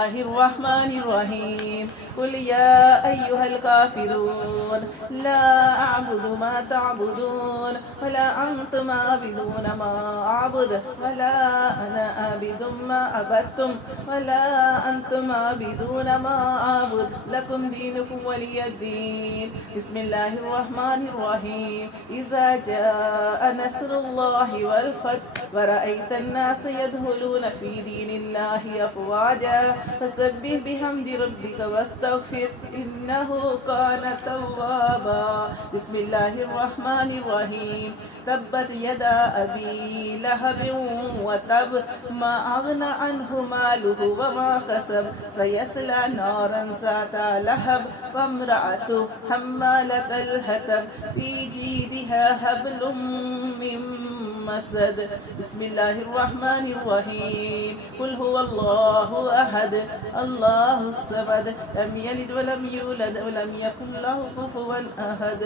الله الرحمن الرحيم قل يا أيها الكافرون لا أعبد ما تعبدون ولا أنتم عابدون ما أعبد ولا أنا عابد ما عبدتم ولا أنتم عابدون ما أعبد لكم دينكم ولي الدين. بسم الله الرحمن الرحيم إذا جاء نصر الله والفتح ورأيت الناس يدخلون في دين الله أفواجا فسبح بحمد ربك واستغفر إنه كان توابا. بسم الله الرحمن الرحيم تبت يدا أبي لهب وتب ما أغنى عنه ماله وما كسب سيصلى نارا ذات لهب وامرأته حمالة الحطب في جيدها حبل من مسد. بسم الله الرحمن الرحيم قل هو الله أحد الله الصمد لم يلد ولم يولد ولم يكن له كفوا أحد.